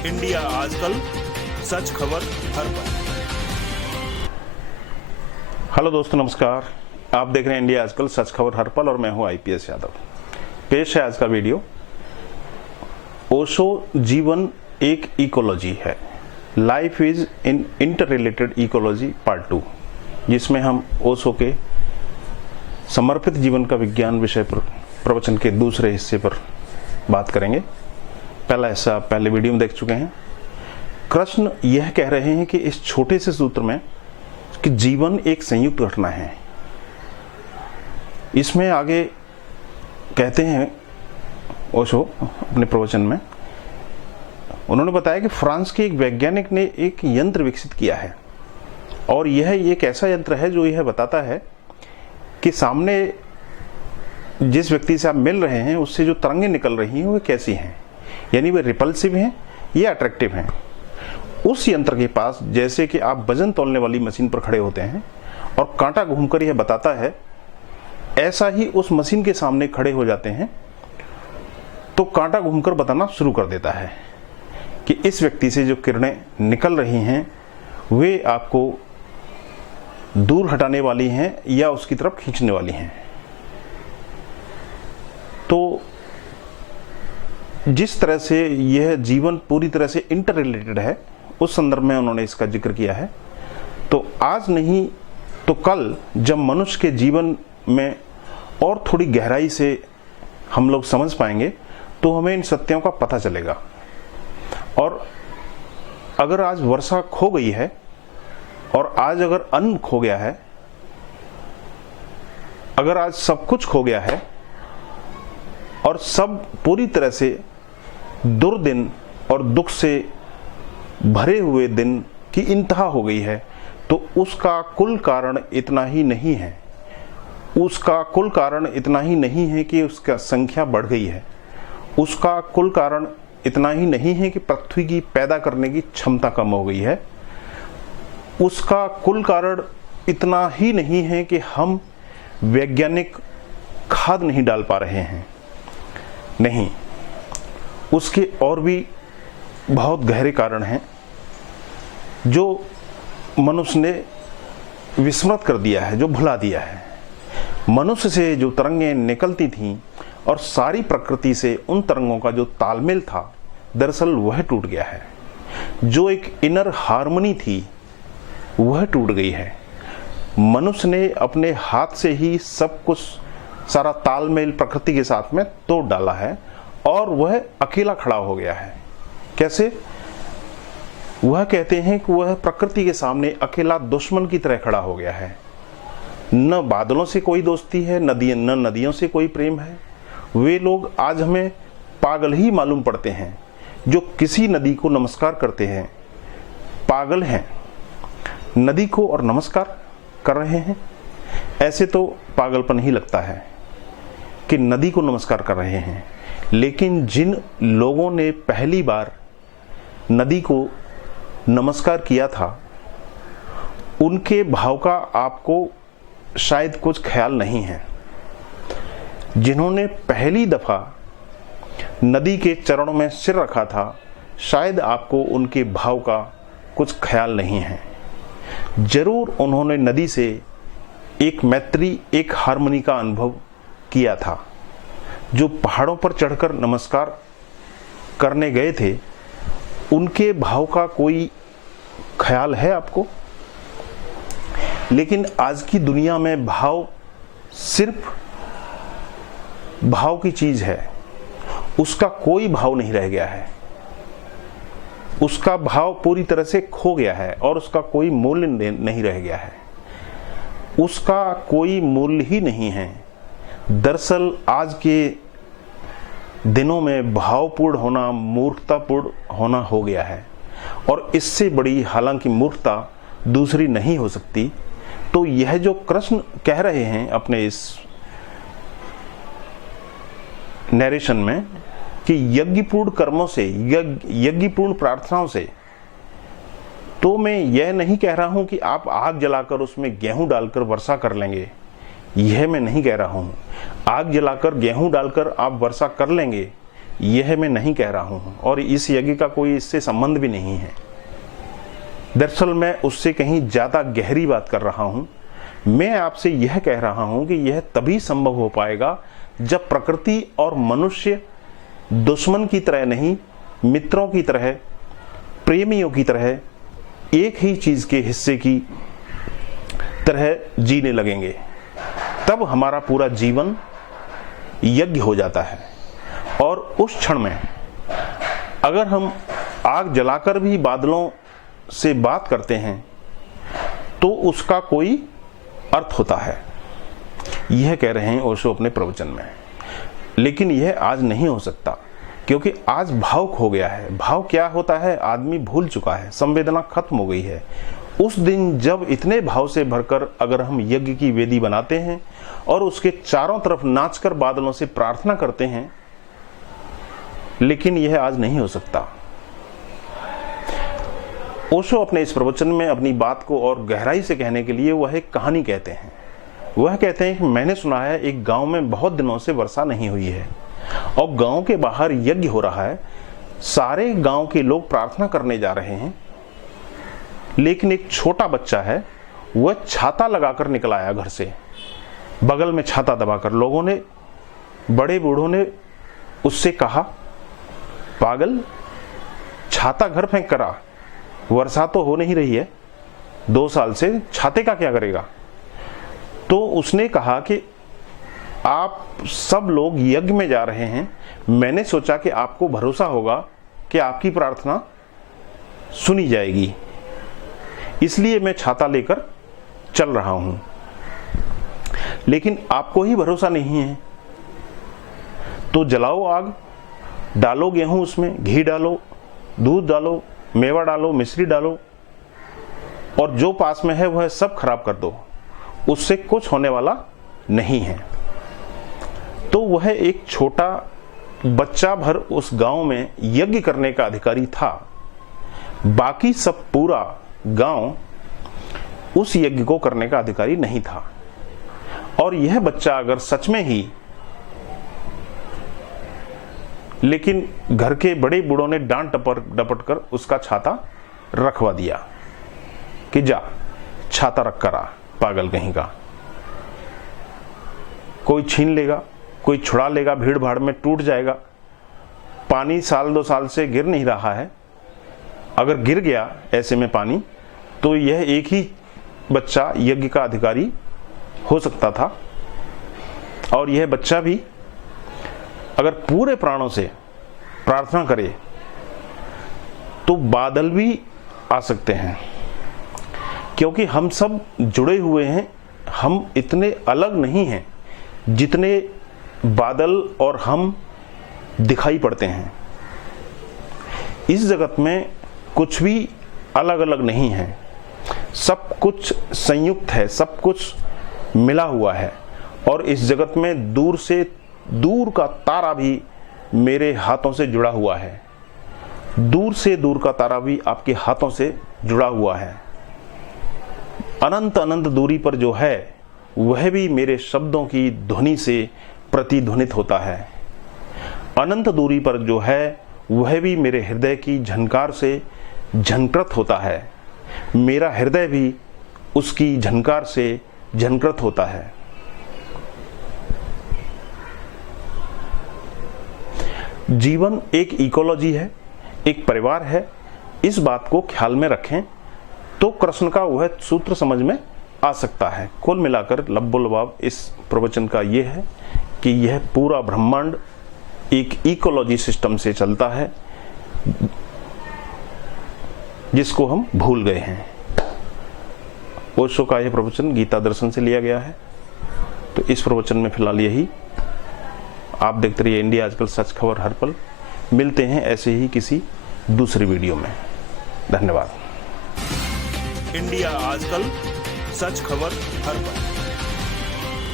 India आजकल, सच खबर हर पल। हेलो दोस्तों, नमस्कार। आप देख रहे हैं इंडिया आजकल, सच खबर हर पल और मैं हूं आईपीएस यादव। पेश है आज का वीडियो। ओशो, जीवन एक इकोलॉजी है, life is in inter related ecology part 2, जिसमें हम ओशो के समर्पित जीवन का विज्ञान विषय पर प्रवचन के दूसरे हिस्से पर बात करेंगे। पहला हिस्सा आप पहले वीडियो में देख चुके हैं। कृष्ण यह कह रहे हैं कि इस छोटे से सूत्र में कि जीवन एक संयुक्त घटना है। इसमें आगे कहते हैं ओशो अपने प्रवचन में, उन्होंने बताया कि फ्रांस के एक वैज्ञानिक ने एक यंत्र विकसित किया है और यह एक ऐसा यंत्र है जो यह बताता है कि सामने जिस व्यक्ति से आप मिल रहे हैं उससे जो तरंगें निकल रही हैं वो कैसी हैं, यानी वे रिपल्सिव हैं या अट्रैक्टिव हैं। उस यंत्र के पास जैसे कि आप वजन तौलने वाली मशीन पर खड़े होते हैं और कांटा घूमकर यह बताता है, ऐसा ही उस मशीन के सामने खड़े हो जाते हैं तो कांटा घूमकर बताना शुरू कर देता है कि इस व्यक्ति से जो किरणें निकल रही हैं वे आपको दूर हटाने वाली हैं या उसकी तरफ खींचने वाली हैं। तो जिस तरह से यह जीवन पूरी तरह से इंटर रिलेटेड है, उस संदर्भ में उन्होंने इसका जिक्र किया है। तो आज नहीं तो कल जब मनुष्य के जीवन में और थोड़ी गहराई से हम लोग समझ पाएंगे तो हमें इन सत्यों का पता चलेगा। और अगर आज वर्षा खो गई है और आज अगर अन्न खो गया है, अगर आज सब कुछ खो गया है और सब पूरी तरह से दुर्दिन और दुख से भरे हुए दिन की इंतहा हो गई है, तो उसका कुल कारण इतना ही नहीं है। उसका कुल कारण इतना ही नहीं है कि उसका संख्या बढ़ गई है। उसका कुल कारण इतना ही नहीं है कि पृथ्वी की पैदा करने की क्षमता कम हो गई है। उसका कुल कारण इतना ही नहीं है कि हम वैज्ञानिक खाद नहीं डाल पा रहे हैं। नहीं, उसके और भी बहुत गहरे कारण हैं जो मनुष्य ने विस्मृत कर दिया है, जो भुला दिया है। मनुष्य से जो तरंगें निकलती थीं और सारी प्रकृति से उन तरंगों का जो तालमेल था, दरअसल वह टूट गया है। जो एक इनर हार्मनी थी वह टूट गई है। मनुष्य ने अपने हाथ से ही सब कुछ, सारा तालमेल प्रकृति के साथ में तोड़ डाला है और वह अकेला खड़ा हो गया है। कैसे? वह कहते हैं कि वह प्रकृति के सामने अकेला दुश्मन की तरह खड़ा हो गया है। न बादलों से कोई दोस्ती है, न नदियों से कोई प्रेम है। वे लोग आज हमें पागल ही मालूम पड़ते हैं जो किसी नदी को नमस्कार करते हैं। पागल हैं, नदी को और नमस्कार कर रहे हैं। ऐसे तो पागलपन ही लगता है कि नदी को नमस्कार कर रहे हैं। लेकिन जिन लोगों ने पहली बार नदी को नमस्कार किया था, उनके भाव का आपको शायद कुछ ख्याल नहीं है। जिन्होंने पहली दफा नदी के चरणों में सिर रखा था, शायद आपको उनके भाव का कुछ ख्याल नहीं है। जरूर उन्होंने नदी से एक मैत्री, एक हार्मनी का अनुभव किया था। जो पहाड़ों पर चढ़कर नमस्कार करने गए थे, उनके भाव का कोई ख्याल है आपको? लेकिन आज की दुनिया में भाव सिर्फ भाव की चीज है, उसका कोई भाव नहीं रह गया है। उसका भाव पूरी तरह से खो गया है और उसका कोई मूल्य नहीं रह गया है। उसका कोई मूल्य ही नहीं है। दरअसल आज के दिनों में भावपूर्ण होना मूर्खतापूर्ण होना हो गया है और इससे बड़ी हालांकि मूर्खता दूसरी नहीं हो सकती। तो यह जो कृष्ण कह रहे हैं अपने इस नरेशन में कि यज्ञपूर्ण कर्मों से, यज्ञपूर्ण प्रार्थनाओं से, तो मैं यह नहीं कह रहा हूं कि आप आग जलाकर उसमें गेहूं डालकर वर्षा कर लेंगे। यह मैं नहीं कह रहा हूं। आग जलाकर गेहूं डालकर आप वर्षा कर लेंगे, यह मैं नहीं कह रहा हूं और इस यज्ञ का कोई इससे संबंध भी नहीं है। दरअसल मैं उससे कहीं ज्यादा गहरी बात कर रहा हूं। मैं आपसे यह कह रहा हूं कि यह तभी संभव हो पाएगा जब प्रकृति और मनुष्य दुश्मन की तरह नहीं, मित्रों की तरह, प्रेमियों की तरह एक ही चीज के हिस्से की तरह जीने लगेंगे। तब हमारा पूरा जीवन यज्ञ हो जाता है। और उस क्षण में अगर हम आग जलाकर भी बादलों से बात करते हैं तो उसका कोई अर्थ होता है। यह कह रहे हैं ओशो अपने प्रवचन में। लेकिन यह आज नहीं हो सकता क्योंकि आज भावुक हो गया है। भाव क्या होता है आदमी भूल चुका है, संवेदना खत्म हो गई है। उस दिन जब इतने भाव से भरकर अगर हम यज्ञ की वेदी बनाते हैं और उसके चारों तरफ नाचकर बादलों से प्रार्थना करते हैं, लेकिन यह आज नहीं हो सकता। ओशो अपने इस प्रवचन में अपनी बात को और गहराई से कहने के लिए वह एक कहानी कहते हैं। वह कहते हैं कि मैंने सुना है एक गांव में बहुत दिनों से वर्षा नहीं हुई है और गांव के बाहर यज्ञ हो रहा है। सारे गांव के लोग प्रार्थना करने जा रहे हैं, लेकिन एक छोटा बच्चा है, वह छाता लगाकर निकल आया घर से, बगल में छाता दबाकर। लोगों ने, बड़े बूढ़ों ने उससे कहा, पागल, छाता घर फेंक कर आ, वर्षा तो हो नहीं रही है 2 साल से, छाते का क्या करेगा। तो उसने कहा कि आप सब लोग यज्ञ में जा रहे हैं, मैंने सोचा कि आपको भरोसा होगा कि आपकी प्रार्थना सुनी जाएगी, इसलिए मैं छाता लेकर चल रहा हूं। लेकिन आपको ही भरोसा नहीं है तो जलाओ आग, डालो गेहूं, उसमें घी डालो, दूध डालो, मेवा डालो, मिश्री डालो और जो पास में है वह सब खराब कर दो, उससे कुछ होने वाला नहीं है। तो वह एक छोटा बच्चा भर उस गांव में यज्ञ करने का अधिकारी था। बाकी सब पूरा गांव उस यज्ञ को करने का अधिकारी नहीं था। और यह बच्चा अगर सच में ही, लेकिन घर के बड़े बूढ़ों ने डांट डपट कर उसका छाता रखवा दिया कि जा छाता रख कर आ, पागल कहीं का। कोई छीन लेगा, कोई छुड़ा लेगा, भीड़ भाड़ में टूट जाएगा। पानी 1-2 साल से गिर नहीं रहा है, अगर गिर गया ऐसे में पानी तो यह एक ही बच्चा यज्ञ का अधिकारी हो सकता था। और यह बच्चा भी अगर पूरे प्राणों से प्रार्थना करे तो बादल भी आ सकते हैं, क्योंकि हम सब जुड़े हुए हैं। हम इतने अलग नहीं हैं जितने बादल और हम दिखाई पड़ते हैं। इस जगत में कुछ भी अलग अलग नहीं है, सब कुछ संयुक्त है, सब कुछ मिला हुआ है। और इस जगत में दूर से दूर का तारा भी मेरे हाथों से जुड़ा हुआ है, दूर से दूर का तारा भी आपके हाथों से जुड़ा हुआ है। अनंत अनंत दूरी पर जो है वह भी मेरे शब्दों की ध्वनि से प्रतिध्वनित होता है। अनंत दूरी पर जो है वह भी मेरे हृदय की झनकार से झनकृत होता है। मेरा हृदय भी उसकी झनकार से झनकृत होता है। जीवन एक इकोलॉजी है, एक परिवार है। इस बात को ख्याल में रखें तो कृष्ण का वह सूत्र समझ में आ सकता है। कुल मिलाकर लब्बो-लबाब इस प्रवचन का यह है कि यह पूरा ब्रह्मांड एक इकोलॉजी सिस्टम से चलता है जिसको हम भूल गए हैं। ओशो का यह प्रवचन गीता दर्शन से लिया गया है। तो इस प्रवचन में फिलहाल यही। आप देखते रहिए इंडिया आजकल, सच खबर हर पल। मिलते हैं ऐसे ही किसी दूसरी वीडियो में। धन्यवाद। इंडिया आजकल, सच खबर हर पल।